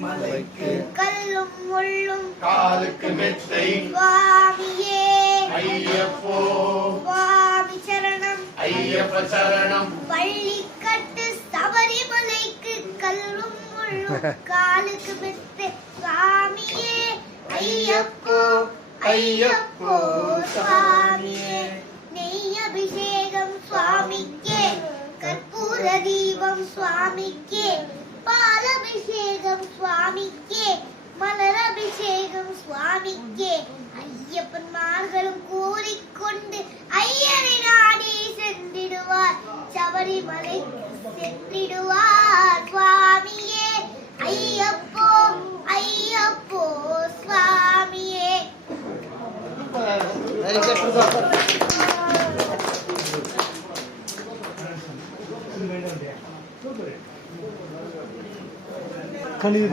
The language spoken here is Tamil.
மலைக்கு கல்லும் முள்ளும் காலுக்கு மெத்தை சுவாமியே ஐயப்போ சுவாமி சரணம் ஐயப்ப சரணம் பள்ளிக்கட்டு சபரிமலைக்கு கல்லும் முள்ளும் காலுக்கு மெத்தை சுவாமியே ஐயப்போ ஐயப்போ சுவாமியே நெய் அபிஷேகம் சுவாமிக்கே கற்பூர தீபம் சுவாமிக்கே பாலபிஷேகம் சுவாமிக்கே மலர் அபிஷேகம் சுவாமிக்கே ஐயப்பன்மார்களும் கூறிக்கொண்டு ஐயனை நாடி சென்றிடுவார் சபரிமலை சென்றிடுவார் சுவாமியே ஐயப்போ ஐயப்போ சுவாமியே. கழிவு